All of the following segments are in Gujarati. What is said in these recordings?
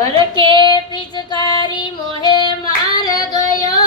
હરકે પિચકારી મોહે માર ગયો.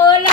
Hola.